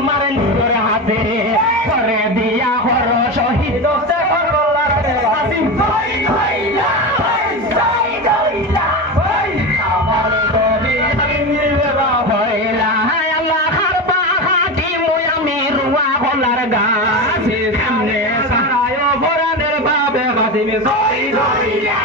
তোমার নিজের হাতে করে দিয়া হর শহীদ আমার কবি হইলা আল্লাহর বাহাটি মুই আমি রুয়া হলার গাছ সামনে সারায় ভরানের বাবে কাসিমে সই দইলা